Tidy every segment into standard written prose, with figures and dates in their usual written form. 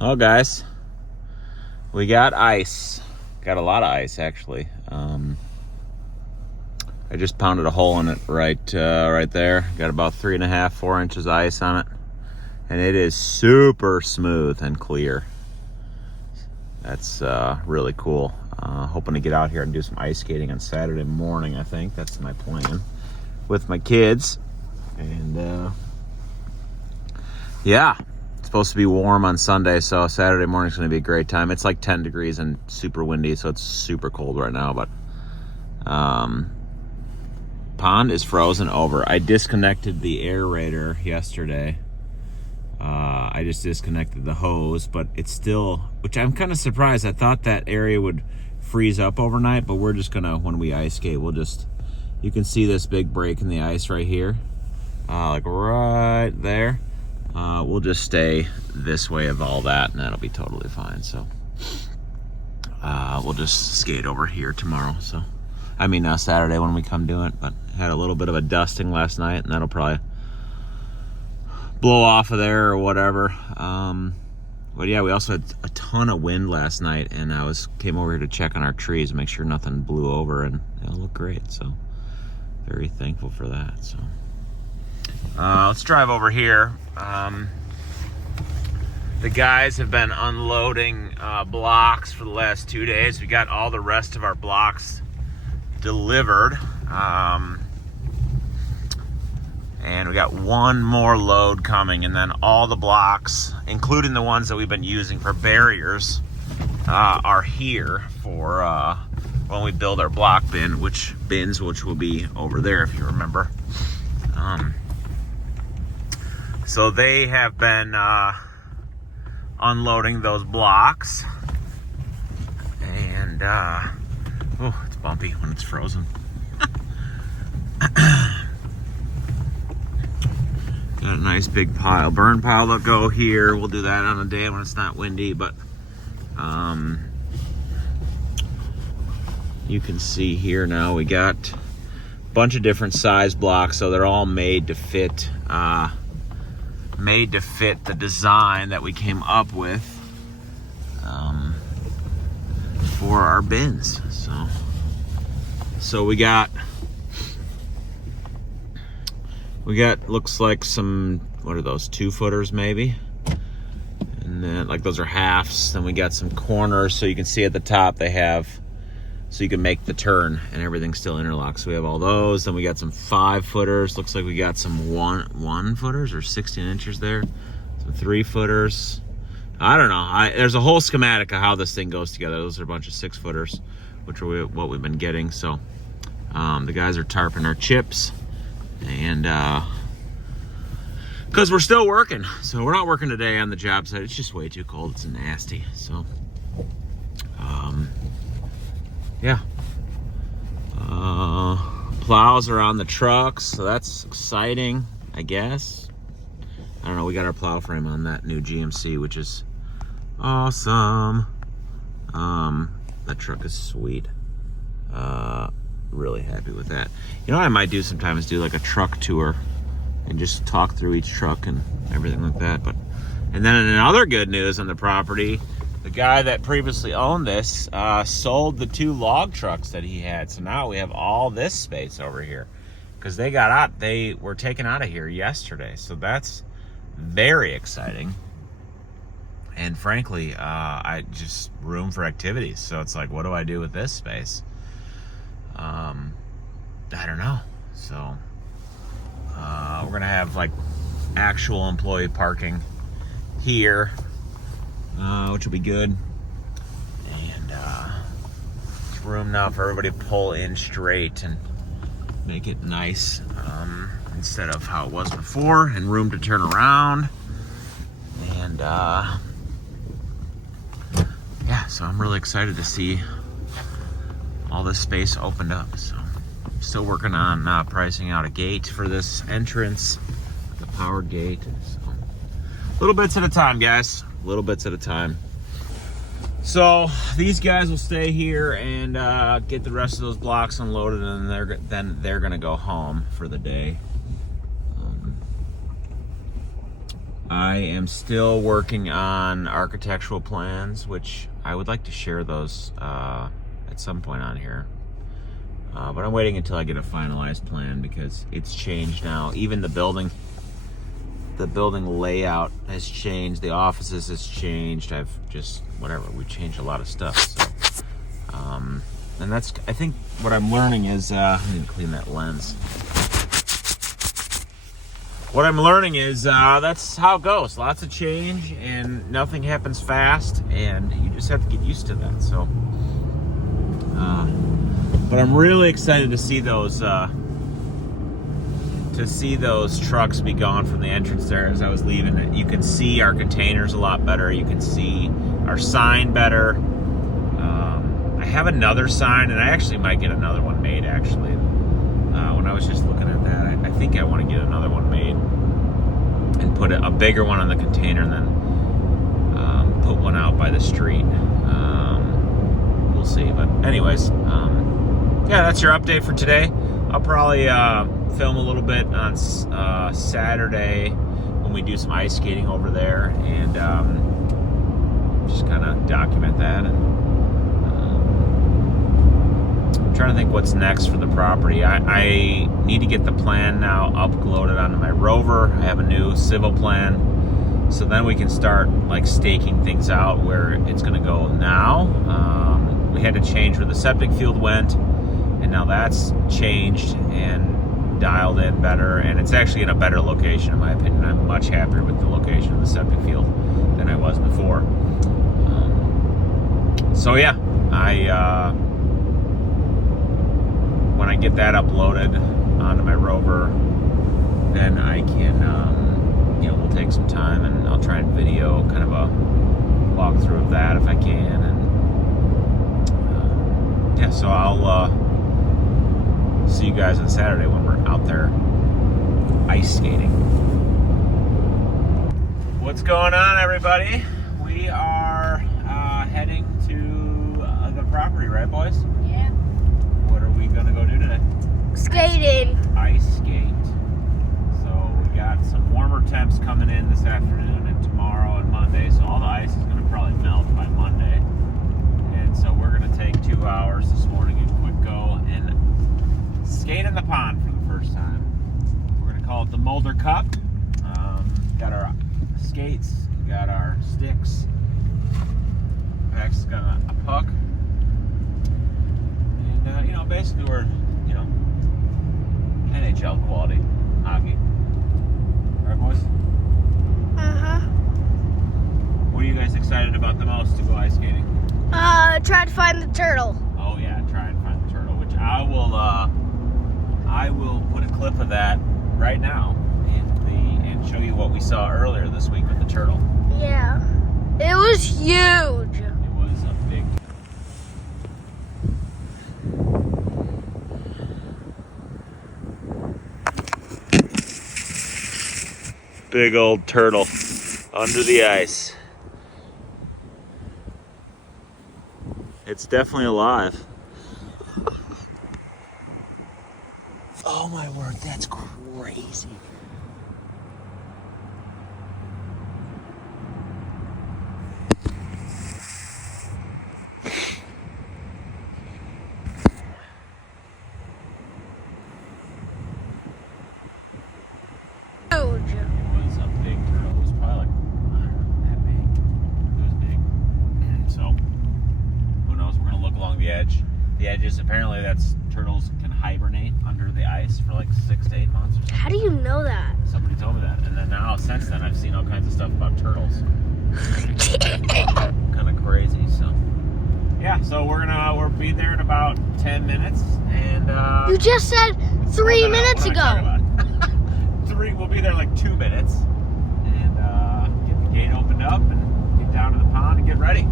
Oh, guys, we got ice. Got a lot of ice, actually. I just pounded a hole in it right there. Got about 3.5, 4 inches of ice on it, and it is super smooth and clear. That's really cool. Hoping to get out here and do some ice skating on Saturday morning. I think that's my plan with my kids, and yeah. Supposed to be warm on Sunday, so Saturday morning's going to be a great time. It's like 10 degrees and super windy, so it's super cold right now, but pond is frozen over. I disconnected the aerator yesterday. I just disconnected the hose, but it's still, which I'm kind of surprised. I thought that area would freeze up overnight, but we're just gonna, when we ice skate, we'll just, you can see this big break in the ice right here, like right there. We'll just stay this way of all that, and that'll be totally fine. So we'll just skate over here tomorrow. So I mean Saturday when we come do it. But had a little bit of a dusting last night, and that'll probably blow off of there or whatever. But yeah, we also had a ton of wind last night, and came over here to check on our trees, make sure nothing blew over, and it'll look great. So very thankful for that. So let's drive over here. The guys have been unloading blocks for the last 2 days. We got all the rest of our blocks delivered. And we got one more load coming, and then all the blocks, including the ones that we've been using for barriers, are here for when we build our block which will be over there, if you remember. So they have been unloading those blocks, and oh, it's bumpy when it's frozen. Got a nice big burn pile that'll go here. We'll do that on a day when it's not windy, but you can see here now we got a bunch of different size blocks, so they're all made to fit the design that we came up with for our bins. So we got looks like some, what are those, 2-footers maybe, and then like those are halves. Then we got some corners, so you can see at the top they have, so you can make the turn and everything's still interlocked. So we have all those. Then we got some 5-footers. Looks like we got some one footers or 16 inches there. Some 3-footers. I don't know. There's a whole schematic of how this thing goes together. Those are a bunch of 6-footers, which are what we've been getting. So the guys are tarping our chips, and because we're still working. So we're not working today on the job site. It's just way too cold. It's nasty. So yeah. Plows are on the trucks, so that's exciting, I guess. I don't know, we got our plow frame on that new GMC, which is awesome. That truck is sweet. Really happy with that. You know what I might do sometime is do like a truck tour and just talk through each truck and everything like that. And then another good news on the property, the guy that previously owned this sold the 2 log trucks that he had. So now we have all this space over here because they were taken out of here yesterday. So that's very exciting. And frankly, I just room for activities. So it's like, what do I do with this space? I don't know. So we're going to have like actual employee parking here, which will be good. And there's room now for everybody to pull in straight and make it nice, instead of how it was before, and room to turn around. And yeah, so I'm really excited to see all this space opened up. So I'm still working on pricing out a gate for this entrance, the power gate. So little bits at a time, guys. Little bits at a time. So these guys will stay here and get the rest of those blocks unloaded, and then they're gonna go home for the day. I am still working on architectural plans, which I would like to share those at some point on here. But I'm waiting until I get a finalized plan because it's changed now. Even the building layout has changed. The offices has changed. We've changed a lot of stuff. So, and I think what I'm learning is, I need to clean that lens. What I'm learning is that's how it goes. Lots of change and nothing happens fast, and you just have to get used to that. So, but I'm really excited to see those trucks be gone from the entrance there as I was leaving. You can see our containers a lot better. You can see our sign better. I have another sign, and I actually might get another one made, actually. When I was just looking at that, I think I want to get another one made and put a bigger one on the container and then put one out by the street. We'll see. But anyways, yeah, that's your update for today. I'll probably film a little bit on Saturday when we do some ice skating over there, and just kind of document that. And I'm trying to think what's next for the property. I need to get the plan now uploaded onto my rover. I have a new civil plan, so then we can start like staking things out where it's going to go now. We had to change where the septic field went, and now that's changed and dialed in better, and it's actually in a better location in my opinion. I'm much happier with the location of the septic field than I was before. So yeah, when I get that uploaded onto my rover, then I can, we'll take some time and I'll try and video kind of a walkthrough of that if I can, and yeah, so I'll see you guys on Saturday when we're out there ice skating. What's going on, everybody? We are heading to the property, right, boys? Yeah. What are we gonna go do today? Skating. Ice skate. So we got some warmer temps coming in this afternoon and tomorrow and Monday, so all the ice is gonna probably melt by Monday. And so we're gonna take 2 hours this morning and quick go and skate in the pond for the first time. We're gonna call it the Mulder Cup. Got our skates, got our sticks. Max got a puck. And basically we're, NHL quality hockey. Right, boys? Uh-huh. What are you guys excited about the most to go ice skating? Try to find the turtle. Oh yeah, try and find the turtle, which I will put a clip of that right now and show you what we saw earlier this week with the turtle. Yeah. It was huge. It was a big. Big old turtle under the ice. It's definitely alive. Oh my word, that's crazy. Huge. It was a big turtle. It was probably like, I don't know, that big. It was big. So, who knows? We're gonna look along the edge. The edges, apparently turtles can hibernate under the ice for like 6 to 8 months or something. How do you know that? Somebody told me that. And then now, since then, I've seen all kinds of stuff about turtles. Kind of crazy, so. Yeah, so we'll be there in about 10 minutes, and You just said 3 minutes ago. We'll be there like 2 minutes, and get the gate opened up and get down to the pond and get ready.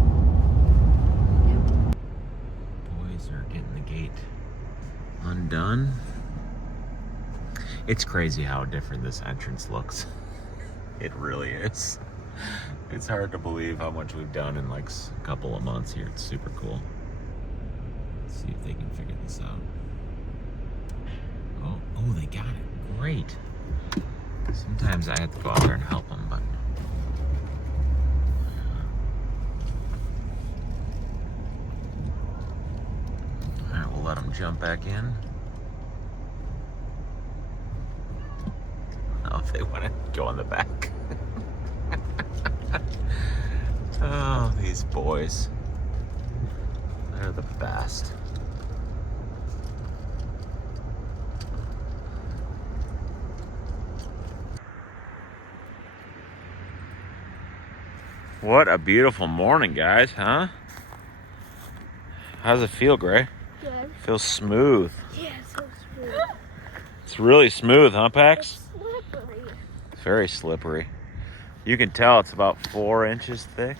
Boys are getting the gate undone. It's crazy how different this entrance looks. It really is. It's hard to believe how much we've done in like a couple of months here. It's super cool. Let's see if they can figure this out. Oh, they got it. Great. Sometimes I have to go out there and help them, but and jump back in. Oh, they want to go in the back. Oh, these boys. They're the best. What a beautiful morning, guys, huh? How does it feel, Gray? Good. Feels smooth. Yeah, so smooth. It's really smooth, huh, Pax? It's slippery. It's very slippery. You can tell it's about 4 inches thick.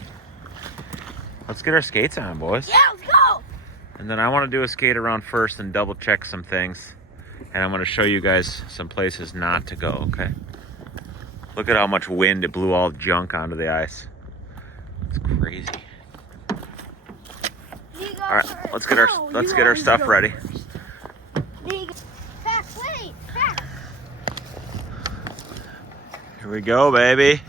Let's get our skates on, boys. Yeah, let's go. And then I want to do a skate around first and double check some things. And I'm going to show you guys some places not to go, okay? Look at how much wind it blew all the junk onto the ice. It's crazy. All right, let's get our stuff ready. Pax, wait, Pax. Here we go, baby.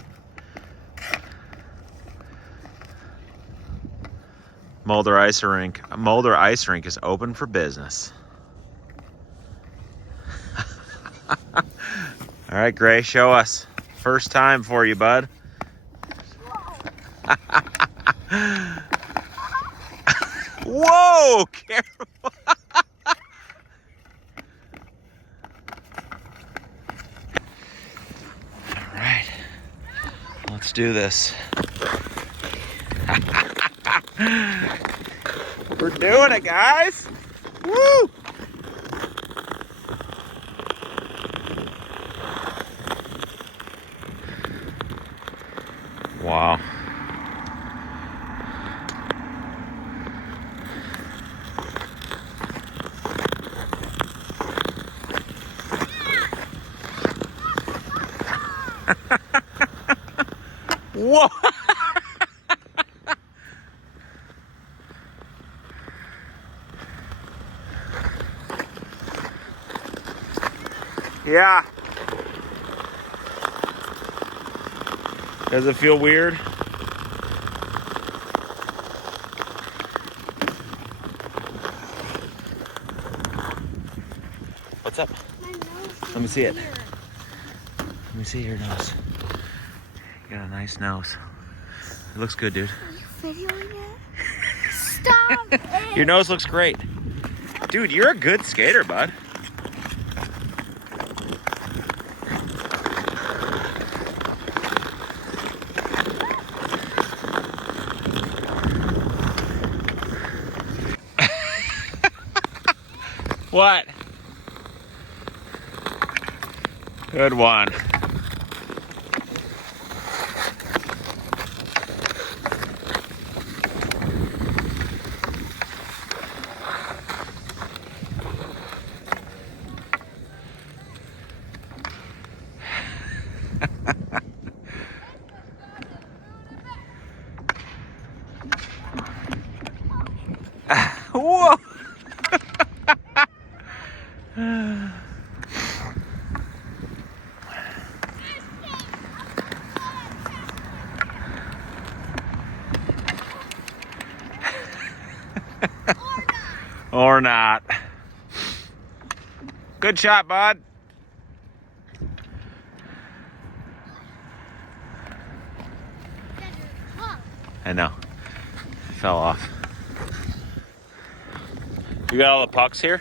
Mulder Ice Rink. Mulder Ice Rink is open for business. All right, Gray, show us. First time for you, bud. Whoa, careful. All right, let's do this. We're doing it, guys. Woo! Wow. Whoa! Yeah. Does it feel weird? What's up? My nose. Let me see it. Here. Let me see your nose. You got a nice nose. It looks good, dude. Are you videoing it? Stop it. Your nose looks great. Dude, you're a good skater, bud. What? Good one. Whoa! Or not. Good shot, bud. I know. Fell off. You got all the pucks here?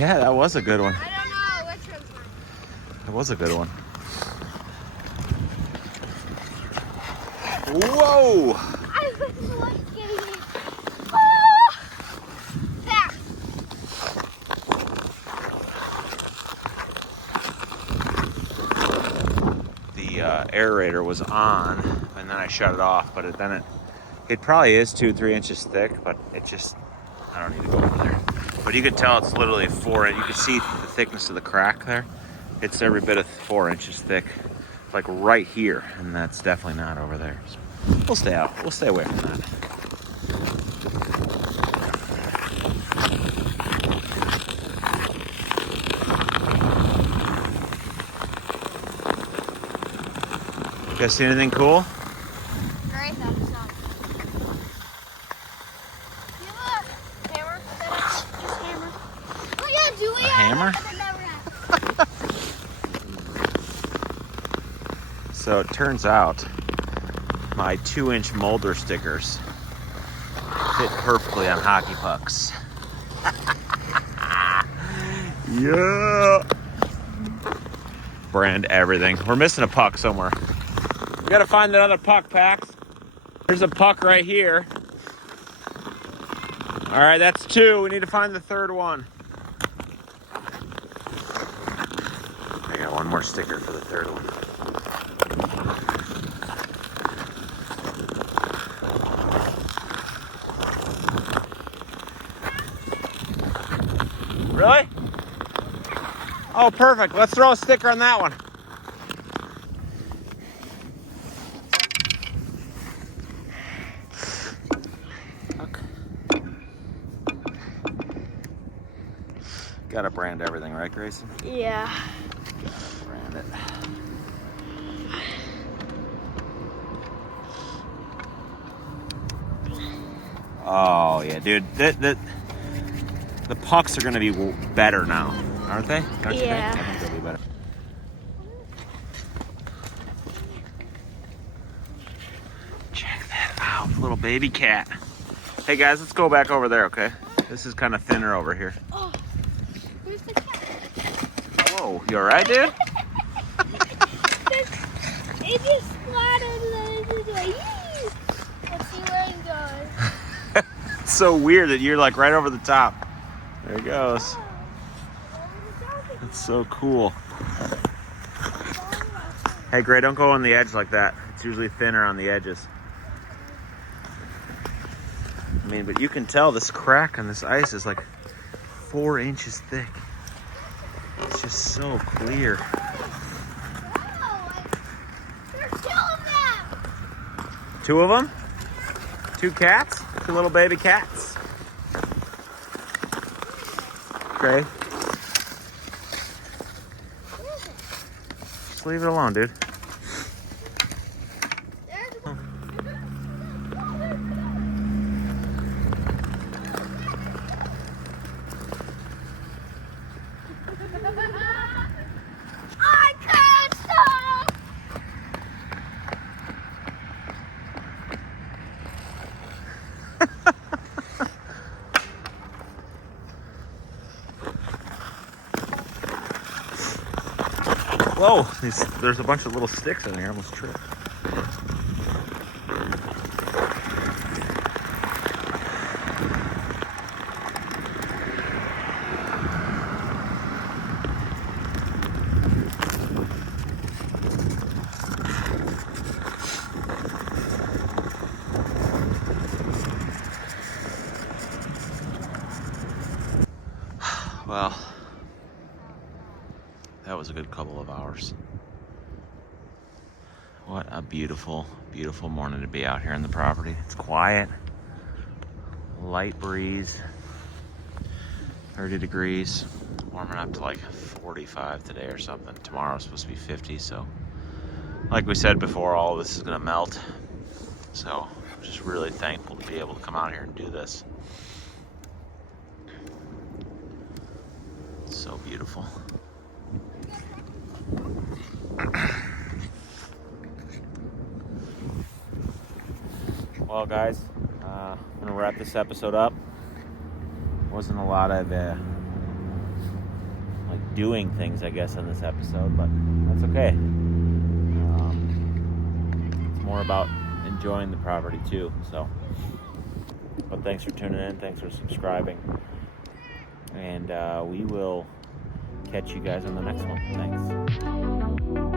Yeah, that was a good one. I don't know which one's mine. That was a good one. Whoa! I was like getting it. Oh! That. The aerator was on, and then I shut it off. But it probably is 2-3 inches thick, but it just, I don't need to go over there. But you could tell it's literally 4 inches. You can see the thickness of the crack there. It's every bit of 4 inches thick, like right here, and that's definitely not over there. So we'll stay out. We'll stay away from that. You guys see anything cool? Great, that was not. Do you have a hammer? Use hammer. Oh yeah, do we A have hammer? I never had. So it turns out my 2-inch Mulder stickers fit perfectly on hockey pucks. Yeah. Brand everything. We're missing a puck somewhere. We gotta find another puck, Pax. There's a puck right here. All right, that's 2. We need to find the third one. I got one more sticker for the third one. Really? Oh, perfect. Let's throw a sticker on that one. Gotta brand everything, right, Grayson? Yeah. Gotta brand it. Oh, yeah, dude. The pucks are gonna be better now, aren't they? Don't you Yeah. think? I think they'll be better. Check that out, little baby cat. Hey guys, let's go back over there, okay? This is kind of thinner over here. Oh, where's the cat? Whoa, you alright, dude? It just splattered and it's like, yee! Let's see where it goes. It's so weird that you're like right over the top. There it goes. It's so cool. Hey, Gray, don't go on the edge like that. It's usually thinner on the edges. I mean, but you can tell this crack on this ice is like 4 inches thick. It's just so clear. There's 2 of them! 2 of them? 2 cats? 2 little baby cats? Gray, just leave it alone, dude. There's Oh. I can't stop! Whoa, there's a bunch of little sticks in there. I almost tripped. Well, that was a good couple of hours. What a beautiful, beautiful morning to be out here on the property. It's quiet, light breeze, 30 degrees, warming up to like 45 today or something. Tomorrow's supposed to be 50, so like we said before, all of this is gonna melt. So I'm just really thankful to be able to come out here and do this. It's so beautiful. Well, guys, I'm gonna wrap this episode up. Wasn't a lot of doing things, I guess, in this episode, but that's okay. It's more about enjoying the property too. So, but thanks for tuning in. Thanks for subscribing, and we will catch you guys on the next one. Thanks.